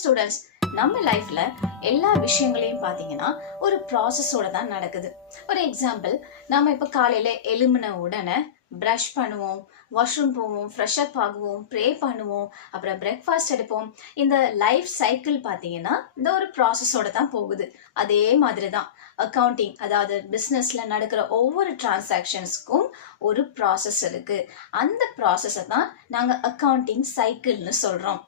Students, நம்ம லைஃப்ல எல்லா விஷயங்களையும் பார்த்தீங்கன்னா ஒரு ப்ராசஸோட தான் நடக்குது. ஒரு எக்ஸாம்பிள், நம்ம இப்போ காலையில எழும்பின உடனே ப்ரஷ் பண்ணுவோம், வாஷ்ரூம் போவோம், ஃப்ரெஷ் அப் ஆகுவோம், ப்ரே பண்ணுவோம், அப்புறம் பிரேக்ஃபாஸ்ட் எடுப்போம். இந்த லைஃப் சைக்கிள் பார்த்தீங்கன்னா இந்த ஒரு ப்ராசஸோட தான் போகுது. அதே மாதிரி தான் அக்கவுண்டிங், அதாவது பிஸ்னஸ்ல நடக்கிற ஒவ்வொரு டிரான்சாக்ஷன்ஸ்க்கும் ஒரு ப்ராசஸ் இருக்கு. அந்த ப்ராசஸை தான் நாங்கள் அக்கவுண்டிங் சைக்கிள்னு சொல்றோம்.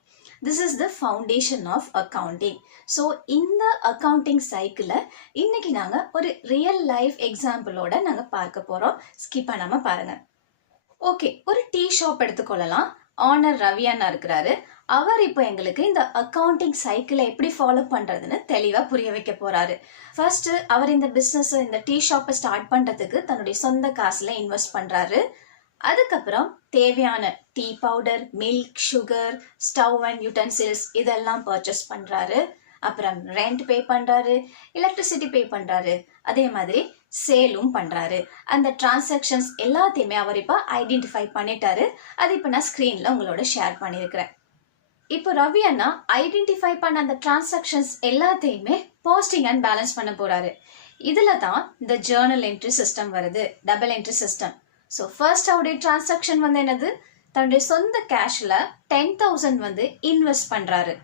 This is the foundation of accounting. So இந்த அக்கவுண்டிங் சைக்கிளை இன்னைக்கு நாங்கள் ஒரு ரியல் லைஃப் எக்ஸாம்பிளோட நாங்கள் பார்க்க போகிறோம். ஸ்கிப் பண்ணாமல் பாருங்க. ஓகே, ஒரு டீ ஷாப் எடுத்துக்கொள்ளலாம். ஆனர் ரவி அண்ணா இருக்கிறாரு. அவர் இப்போ எங்களுக்கு இந்த அக்கவுண்டிங் சைக்கிளை எப்படி ஃபாலோ பண்றதுன்னு தெளிவா புரிய வைக்க போறாரு. ஃபர்ஸ்ட் அவர் இந்த பிசினஸ், இந்த டீ ஷாப்பை ஸ்டார்ட் பண்றதுக்கு தன்னுடைய சொந்த காசுல இன்வெஸ்ட் பண்றாரு. அதுக்கப்புறம் தேவையான tea powder, milk, sugar, stove and utensils இதெல்லாம் பர்ச்சேஸ் பண்றாரு. அப்புறம் ரெண்ட் பே பண்றாரு, எலக்ட்ரிசிட்டி பே பண்றாரு, அதே மாதிரி சேலும் பண்றாரு. அந்த டிரான்சாக்ஷன்ஸ் எல்லாத்தையுமே அவர் இப்போ ஐடென்டிஃபை பண்ணிட்டாரு. அது இப்போ நான் ஸ்கிரீன்ல உங்களோட ஷேர் பண்ணியிருக்கிறேன். இப்போ ரவி அண்ணா ஐடென்டிஃபை பண்ண அந்த டிரான்சாக்ஷன்ஸ் எல்லாத்தையுமே போஸ்டிங் அண்ட் பேலன்ஸ் பண்ண போறாரு. இதுல தான் இந்த ஜேர்னல் என்ட்ரி சிஸ்டம் வருது, double entry system. So first அவருடைய டிரான்சாக்ஷன் வந்து என்னது, தன்னுடைய சொந்த கேஷ்ல 10,000 வந்து இன்வெஸ்ட் பண்றாரு.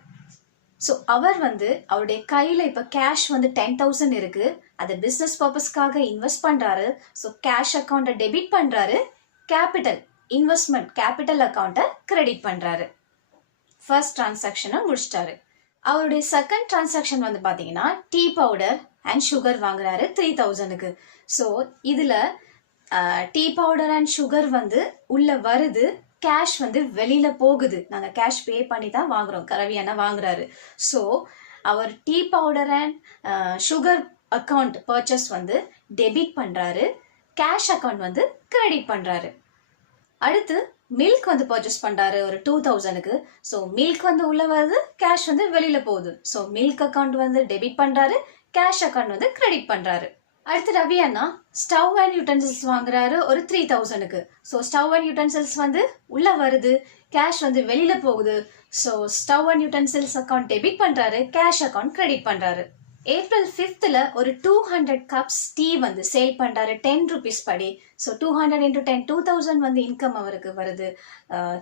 ஸோ அவர் வந்து அவருடைய கையில இப்ப கேஷ் வந்து 10,000 இருக்கு. அதை பிசினஸ் பர்பஸ்க்காக இன்வெஸ்ட் பண்றாரு. ஸோ கேஷ் அக்கௌண்ட்டை டெபிட் பண்றாரு, கேபிட்டல் இன்வெஸ்ட்மெண்ட் கேபிட்டல் அக்கௌண்ட்டை கிரெடிட் பண்றாரு. ஃபர்ஸ்ட் டிரான்சாக்ஷனை முடிச்சிட்டாரு. அவருடைய செகண்ட் டிரான்சாக்ஷன் வந்து பாத்தீங்கன்னா டீ பவுடர் அண்ட் சுகர் வாங்குறாரு 3,000க்கு. ஸோ இதுல டீ பவுடர் அண்ட் சுகர் வந்து உள்ள வருது, கேஷ் வந்து வெளியில போகுது. நாங்க கேஷ் பே பண்ணி தான் வாங்குறோம், ரவியானா வாங்குறாரு. ஸோ அவர் tea powder and sugar account purchase வந்து டெபிட் பண்றாரு, கேஷ் அக்கௌண்ட் வந்து கிரெடிட் பண்றாரு. அடுத்து மில்க் வந்து பர்ச்சேஸ் பண்றாரு ஒரு 2,000க்கு. ஸோ மில்க் வந்து உள்ள வருது, கேஷ் வந்து வெளியில போகுது. ஸோ மில்க் அக்கௌண்ட் வந்து டெபிட் பண்றாரு, கேஷ் அக்கௌண்ட் வந்து கிரெடிட் பண்றாரு. அடுத்து ரவி அண்ணா ஸ்டவ் அண்ட் யூட்டன்சில்ஸ் வாங்குறாரு ஒரு 3,000க்கு. ஸோ ஸ்டவ் அண்ட் யூட்டன்சில்ஸ் வந்து உள்ள வருது, கேஷ் வந்து வெளியில போகுது. So stove and utensils account debit பண்றாரு, கேஷ் அக்கௌண்ட் கிரெடிட் பண்றாரு. ஏப்ரல் 5th ஒரு 200 கப்ஸ் டீ வந்து சேல் பண்றாரு 10 rupees படி. ஸோ 200 into 10 2,000 வந்து இன்கம் அவருக்கு வருது,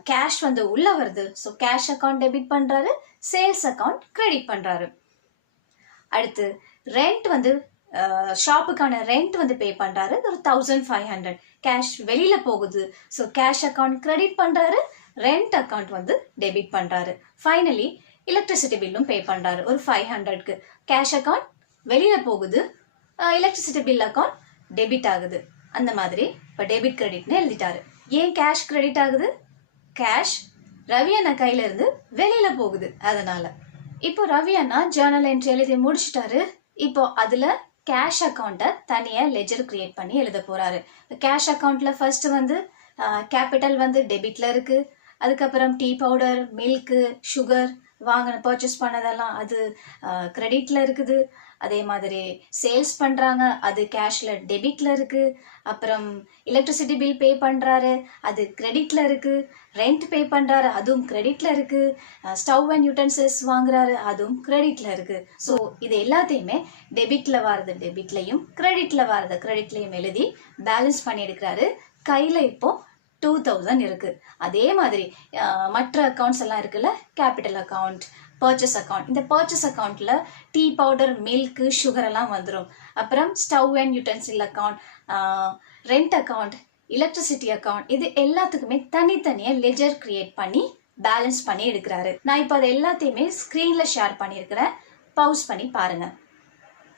கேஷ் வந்து உள்ள வருது. ஸோ கேஷ் அக்கௌண்ட் டெபிட் பண்றாரு, சேல்ஸ் அக்கௌண்ட் கிரெடிட் பண்றாரு. அடுத்து ரெண்ட் வந்து ஷாப்புக்கான ரெண்ட் வந்து பே பண்றாரு ஒரு 1,500, கேஷ் வெளியில போகுது. ஸோ கேஷ் அக்கௌண்ட் கிரெடிட் பண்றாரு, ரெண்ட் அக்கௌண்ட் வந்து டெபிட் பண்றாரு. ஃபைனலி எலக்ட்ரிசிட்டி பில்லும் பே பண்றாரு ஒரு 500க்கு. கேஷ் அக்கௌண்ட் வெளியில போகுது, எலக்ட்ரிசிட்டி பில் அக்கௌண்ட் டெபிட் ஆகுது. அந்த மாதிரி இப்போ டெபிட் கிரெடிட்னு எழுதிட்டாரு. ஏன் கேஷ் கிரெடிட் ஆகுது? கேஷ் ரவி அண்ணா கையில இருந்து வெளியில போகுது, அதனால. இப்போ ரவி அண்ணா ஜேர்னல் என்ட்ரி எழுதி முடிச்சிட்டாரு. இப்போ அதுல கேஷ் அக்கௌண்ட்டை தனியா லெஜர் கிரியேட் பண்ணி எழுத போறாரு. கேஷ் அக்கௌண்ட்ல ஃபர்ஸ்ட் வந்து கேபிட்டல் வந்து டெபிட்ல இருக்கு. அதுக்கப்புறம் டீ பவுடர், மில்க், சுகர் வாங்கின பர்ச்சேஸ் பண்ணதெல்லாம் அது கிரெடிட்ல இருக்குது. அதே மாதிரி சேல்ஸ் பண்றாங்க, அது கேஷ்ல டெபிட்ல இருக்கு. அப்புறம் எலக்ட்ரிசிட்டி பில் பே பண்றாரு, அது கிரெடிட்ல இருக்கு. ரெண்ட் பே பண்றாரு, அதுவும் கிரெடிட்ல இருக்கு. ஸ்டவ் அண்ட் யூட்டன்சில்ஸ் வாங்குறாரு, அதுவும் கிரெடிட்ல இருக்கு. ஸோ இது எல்லாத்தையுமே டெபிட்ல வரது டெபிட்லையும், கிரெடிட்ல வரது கிரெடிட்லையும் எழுதி பேலன்ஸ் பண்ணி எடுக்கிறாரு. கையில இப்போ 2,000 இருக்கு. அதே மாதிரி மற்ற அக்கௌண்ட்ஸ் எல்லாம் இருக்குல்ல, கேபிட்டல் அக்கௌண்ட், பர்ச்சேஸ் அக்கௌண்ட். இந்த பர்ச்சேஸ் அக்கௌண்ட்ல டீ பவுடர், மில்க், சுகர் எல்லாம் வந்துடும். அப்புறம் stove and utensil account, rent account, electricity account, இது எல்லாத்துக்குமே தனித்தனியா லெஜர் கிரியேட் பண்ணி பேலன்ஸ் பண்ணி எடுக்கிறாரு. நான் இப்போ அது எல்லாத்தையுமே ஸ்கிரீன்ல ஷேர் பண்ணியிருக்கிறேன், பவுஸ் பண்ணி பாருங்க.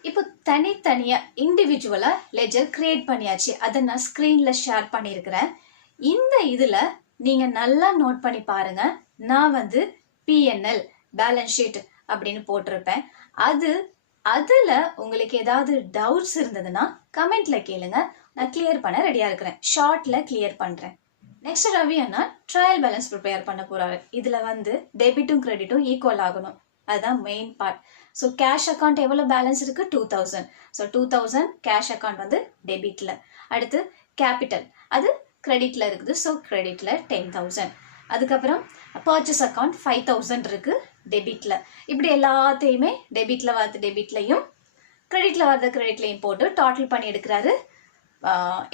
இப்போ தனித்தனியா இண்டிவிஜுவலா லெஜர் கிரியேட் பண்ணியாச்சு, அதை நான் ஸ்கிரீன்ல ஷேர் பண்ணியிருக்கிறேன். இந்த இதுல நீங்க நல்லா நோட் பண்ணி பாருங்க. நான் வந்து PNL பேலன்ஸ் ஷீட் அப்படின்னு போட்டிருப்பேன். அதுல உங்களுக்கு ஏதாவது டவுட்ஸ் இருந்ததுன்னா கமெண்ட்ல கேளுங்க, நான் கிளியர் பண்ண ரெடியா இருக்கிறேன். ஷார்ட்ல கிளியர் பண்றேன். நெக்ஸ்ட் ரவி அண்ணா ட்ரையல் பேலன்ஸ் ப்ரிப்பேர் பண்ண போறாரு. இதுல வந்து டெபிட்டும் கிரெடிட்டும் ஈக்குவல் ஆகணும், அதுதான் main part. So cash account எவ்வளவு பேலன்ஸ் இருக்கு? 2,000. ஸோ 2,000 கேஷ் அக்கௌண்ட் வந்து டெபிட்ல. அடுத்து கேபிட்டல் அது கிரெடிட்ல இருக்குது. ஸோ கிரெடிட்ல 10,000. அதுக்கப்புறம் பர்ச்சேஸ் அக்கௌண்ட் 5000 இருக்கு டெபிட்ல. இப்படி எல்லாத்தையுமே டெபிட்ல வரது டெபிட்லையும் கிரெடிட்ல வரது கிரெடிட்லையும் போட்டு டோட்டல் பண்ணி எடுக்கிறாரு.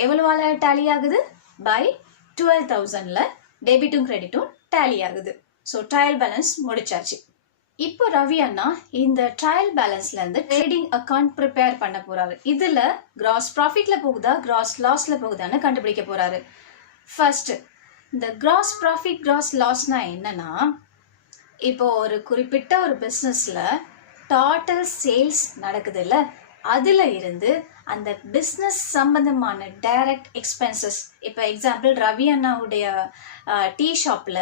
எவ்வளவால டேலி ஆகுது? பை 12,000ல டெபிட்டும் கிரெடிட்டும் டேலி ஆகுது. ஸோ ட்ரையல் பேலன்ஸ் முடிச்சாச்சு. இப்போ ரவி அண்ணா இந்த ட்ரையல் பேலன்ஸ்ல இருந்து ட்ரேடிங் அக்கௌண்ட் ப்ரிப்பேர் பண்ண போறாரு. இதுல கிராஸ் ப்ராஃபிட்ல போகுதா கிராஸ் லாஸ்ல போகுதான்னு கண்டுபிடிக்க போறாரு. ஃபர்ஸ்ட் இந்த கிராஸ் ப்ராஃபிட் கிராஸ் லாஸ்னா என்னன்னா, இப்போ ஒரு குறிப்பிட்ட ஒரு பிஸ்னஸ்ல டோட்டல் சேல்ஸ் நடக்குது இல்ல, அதுல இருந்து அந்த பிஸ்னஸ் சம்பந்தமான டைரக்ட் எக்ஸ்பென்சஸ். இப்போ எக்ஸாம்பிள் ரவி அண்ணாவுடைய டீ ஷாப்ல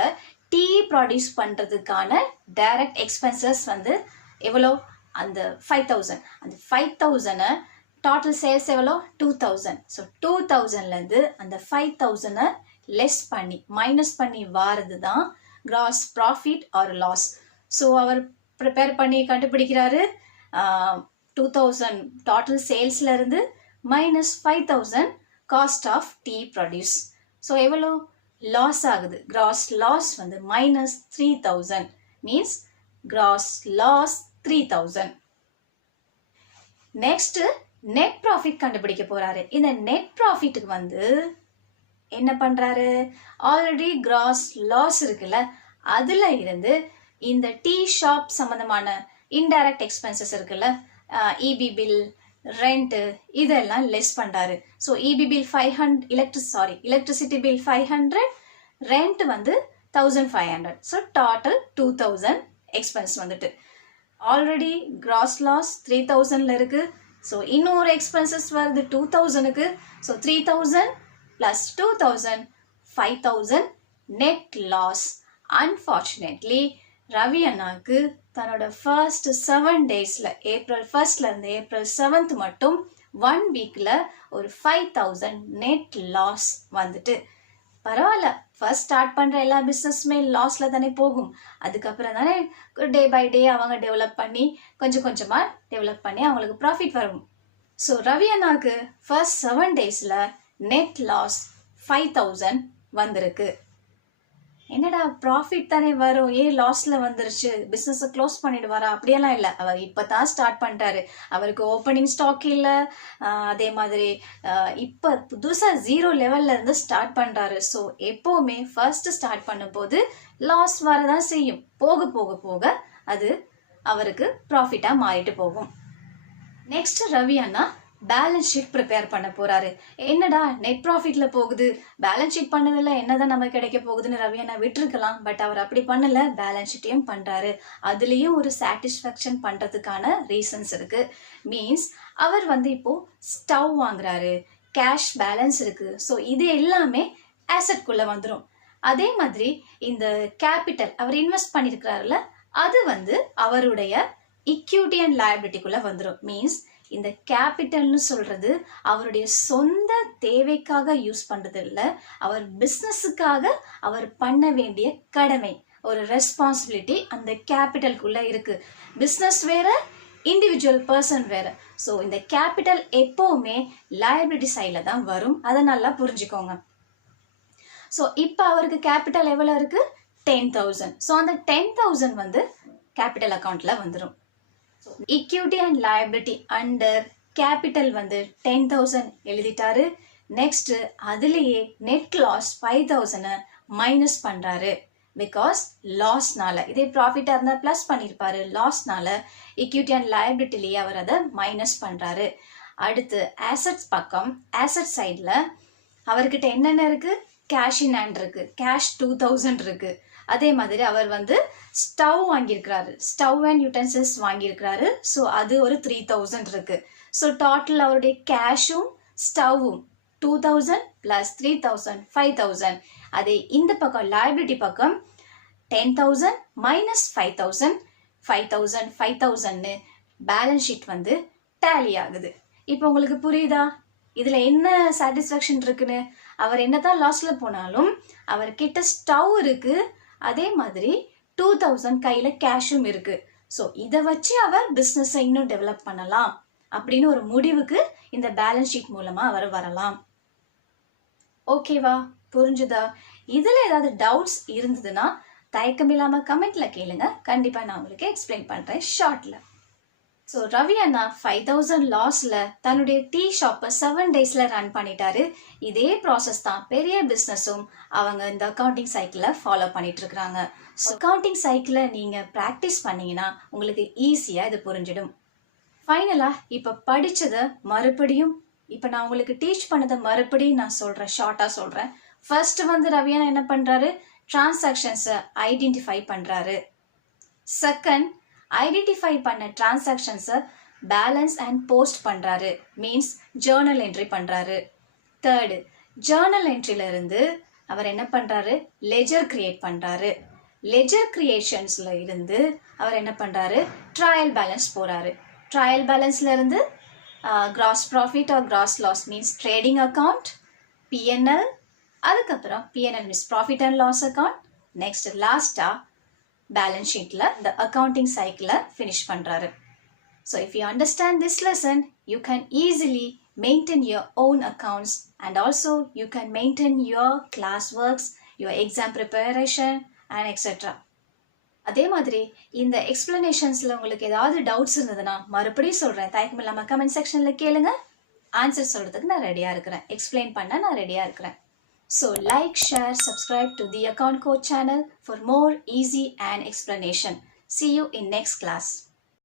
டீ ப்ராடியூஸ் பண்றதுக்கான டைரக்ட் எக்ஸ்பென்சஸ் வந்து எவ்வளோ? அந்த 5000. அந்த 5000 டோட்டல் சேல்ஸ் எவ்வளோ? 2000. ஸோ 2000லேருந்து அந்த 5000 லெஸ் பண்ணி மைனஸ் பண்ணி வாரது தான் gross profit or loss. So அவர் ப்ரிப்பேர் பண்ணி கண்டுபிடிக்கிறாரு. 2000 டோட்டல் சேல்ஸ்ல இருந்து minus 5000 cost of tea produce. So எவ்வளோ லாஸ் ஆகுது? கிராஸ் லாஸ் வந்து minus 3000. Means gross loss 3000. Next net profit கண்டுபிடிக்க போறாரு. இந்த நெட் ப்ராஃபிட்டுக்கு வந்து என்ன பண்றாரு? ஆல்ரெடி கிராஸ் லாஸ் இருக்குல்ல, அதுல இருந்து இந்த டீ ஷாப் சம்பந்தமான இன்டைரக்ட் எக்ஸ்பென்சஸ் இருக்குல்ல, இபி பில், ரெண்ட், இதெல்லாம் லெஸ் பண்றாரு. So EB bill 500, electricity bill 500, rent வந்து 1500. ஸோ டோட்டல் 2000 எக்ஸ்பென்ஸ் வந்துட்டு. ஆல்ரெடி கிராஸ் லாஸ் 3000ல இருக்கு. ஸோ இன்னொரு எக்ஸ்பென்சஸ் வருது 2000க்கு. So 3000 plus 2000, 5000 net loss. Unfortunately Ravi அண்ணாக்கு தன்னோட ஃபர்ஸ்ட் 7 டேஸ்ல ஏப்ரல் 1st இருந்து ஏப்ரல் 7th மட்டும் 1 வீக்ல ஒரு 5000 நெட் லாஸ் வந்துட்டு. பரவாயில்ல, ஃபர்ஸ்ட் ஸ்டார்ட் பண்ற எல்லா பிஸ்னஸுமே லாஸ்ல தானே போகும். அதுக்கப்புறம் தானே டே பை டே அவங்க டெவலப் பண்ணி கொஞ்சம் கொஞ்சமா டெவலப் பண்ணி அவங்களுக்கு ப்ராஃபிட் வரும். ஸோ ரவி அண்ணாக்கு ஃபர்ஸ்ட் 7 டேஸ்ல நெட் லாஸ் 5000 வந்திருக்கு. என்னடா ப்ராஃபிட் தானே வரும், ஏன் லாஸ்ல வந்துருச்சு, பிசினஸ் க்ளோஸ் பண்ணிடுவாரா? அப்படியெல்லாம் இல்லை. அவர் இப்பதான் ஸ்டார்ட் பண்றாரு. அவருக்கு ஓப்பனிங் ஸ்டாக் இல்லை. அதே மாதிரி இப்ப புதுசா 0 லெவல்ல இருந்து ஸ்டார்ட் பண்றாரு. ஸோ எப்பவுமே ஃபர்ஸ்ட் ஸ்டார்ட் பண்ணும்போது லாஸ் வரதான் செய்யும். போக போக போக அது அவருக்கு ப்ராஃபிட்டா மாறிட்டு போகும். நெக்ஸ்ட் ரவி அண்ணா பேலன்ஸ் ஷீட் ப்ரிப்பேர் பண்ண போறாரு. என்னடா நெட் ப்ராஃபிட்ல போகுது, பேலன்ஸ் ஷீட் பண்ணதில்ல, என்னதான் நமக்கு கிடைக்க போகுதுன்னு ரவி அண்ணா விட்டுருக்கலாம். பட் அவர் அப்படி பண்ணல, பேலன்ஸ் ஷீட்டையும் பண்றாரு. அதுலயும் ஒரு சாட்டிஸ்ஃபேக்ஷன் பண்றதுக்கான ரீசன்ஸ் இருக்கு. மீன்ஸ் அவர் வந்து இப்போ ஸ்டவ் வாங்குறாரு, கேஷ் பேலன்ஸ் இருக்கு. ஸோ இது எல்லாமே ஆசெட் குள்ள வந்துடும். அதே மாதிரி இந்த கேபிட்டல் அவர் இன்வெஸ்ட் பண்ணிருக்கிறாருல, அது வந்து அவருடைய இக்யூட்டி அண்ட் லயபிலிட்டிக்குள்ள வந்துடும். மீன்ஸ் இந்த கேபிட்டல்னு சொல்றது அவருடைய சொந்த தேவைக்காக யூஸ் பண்றது இல்லை, அவர் பிஸ்னஸுக்காக அவர் பண்ண வேண்டிய கடமை, ஒரு ரெஸ்பான்சிபிலிட்டி அந்த கேபிட்டலுக்குள்ள இருக்கு. பிஸ்னஸ் வேற, இண்டிவிஜுவல் பர்சன் வேற. ஸோ இந்த கேபிட்டல் எப்பவுமே லயபிலிட்டி சைட்ல தான் வரும். அதை நல்லா புரிஞ்சுக்கோங்க. ஸோ இப்போ அவருக்கு கேபிட்டல் எவ்வளோ இருக்கு? 10,000. ஸோ அந்த 10,000 வந்து கேபிட்டல் அக்கௌண்ட்ல வந்துடும். Equity and liability under capital வந்து 10,000 எழுதிட்டாரு. நெக்ஸ்ட் அதுலேயே நெட் லாஸ் 5,000 மைனஸ் பண்றாரு. பிகாஸ் லாஸ்னால, இதே ப்ராஃபிட்டா இருந்தா பிளஸ் பண்ணிருப்பாரு, லாஸ்னால இக்யூட்டி அண்ட் லயபிலிட்டிலேயே அவர் அதை மைனஸ் பண்றாரு. அடுத்து ஆசெட்ஸ் பக்கம், ஆசெட் சைட்ல அவர்கிட்ட என்னென்ன இருக்கு? கேஷ் இன் ஹேண்ட் இருக்கு, கேஷ் 2000 இருக்கு. அதே மாதிரி அவர் வந்து ஸ்டவ் வாங்கியிருக்கிறாரு, ஸ்டவ் அண்ட் யூட்டன்சில்ஸ் வாங்கியிருக்கிறாரு. ஸோ அது ஒரு 3000 இருக்கு. ஸோ டோட்டல் அவருடைய கேஷும் ஸ்டவ்வும் 2000 பிளஸ் 3000, 5000. அதே இந்த பக்கம் லயபிலிட்டி பக்கம் 10,000 மைனஸ் 5,000, 5,000, 5,000 பேலன்ஸ் ஷீட் வந்து டேலி ஆகுது. இப்போ உங்களுக்கு புரியுதா இதுல என்ன சாட்டிஸ்ஃபேக்ஷன் இருக்குன்னு? அவர் என்னதான் லாஸ்ல போனாலும் அவர்கிட்ட ஸ்டவ் இருக்கு, அதே மாதிரி 2000 கையில கேஷும் இருக்கு. ஸோ இதை வச்சு அவர் பிஸ்னஸை இன்னும் டெவலப் பண்ணலாம் அப்படின்னு ஒரு முடிவுக்கு இந்த பேலன்ஸ் ஷீட் மூலமா அவர் வரலாம். ஓகேவா? புரிஞ்சுதா? இதில் ஏதாவது டவுட்ஸ் இருந்ததுன்னா தயக்கம் இல்லாமல் கமெண்ட்ல கேளுங்க. கண்டிப்பாக நான் உங்களுக்கு எக்ஸ்பிளைன் பண்ணுறேன் ஷார்ட்ல. ஸோ ரவி அண்ணா 5000 லாஸ்ல தன்னுடைய டீ ஷாப்பை 7 daysல ரன் பண்ணிட்டாரு. இதே ப்ராசஸ் தான் பெரிய பிஸ்னஸும் அவங்க இந்த அக்கௌண்டிங் சைக்கிளை ஃபாலோ பண்ணிட்டு இருக்கிறாங்க. ஸோ அக்கௌண்டிங் சைக்கிளை நீங்கள் ப்ராக்டிஸ் பண்ணீங்கன்னா உங்களுக்கு ஈஸியாக இது புரிஞ்சிடும். ஃபைனலாக இப்போ படித்ததை மறுபடியும் இப்போ நான் உங்களுக்கு டீச் பண்ணதை மறுபடியும் நான் சொல்கிறேன், ஷார்ட்டாக சொல்கிறேன். ஃபர்ஸ்ட் ரவி அண்ணா என்ன பண்ணுறாரு, டிரான்சாக்ஷன்ஸை ஐடென்டிஃபை பண்ணுறாரு. செகண்ட், ஐடென்டிஃபை பண்ண டிரான்சாக்ஷன்ஸை பேலன்ஸ் அண்ட் போஸ்ட் பண்ணுறாரு, மீன்ஸ் ஜேர்னல் என்ட்ரி பண்ணுறாரு. தேர்டு, ஜேர்னல் என்ட்ரியில இருந்து அவர் என்ன பண்ணுறாரு, லெஜர் கிரியேட் பண்ணுறாரு. லெஜர் கிரியேஷன்ஸில் இருந்து அவர் என்ன பண்ணுறாரு, ட்ரையல் பேலன்ஸ் போகிறாரு. ட்ரையல் பேலன்ஸில் இருந்து gross profit or gross loss means trading account, PNL, அதுக்கப்புறம் PNL means profit and loss account. Next லாஸ்ட்டாக பேலன்ஸ் ஷீட்டில் இந்த அக்கௌண்டிங் சைக்கிளை ஃபினிஷ் பண்ணுறாரு. So if you understand this lesson you can easily maintain your own accounts and also you can maintain your class works, your exam preparation and etc. அதே மாதிரி இந்த எக்ஸ்பிளனேஷன்ஸில் உங்களுக்கு ஏதாவது டவுட்ஸ் இருந்ததுன்னா மறுபடியும் சொல்கிறேன், தயக்கம் இல்லாமல் கமெண்ட் செக்ஷனில் கேளுங்க. ஆன்சர் சொல்கிறதுக்கு நான் ரெடியாக இருக்கிறேன், எக்ஸ்பிளைன் பண்ண நான் ரெடியாக இருக்கிறேன். So like, share, subscribe to the Account Coach channel for more easy and explanation. See you in next class.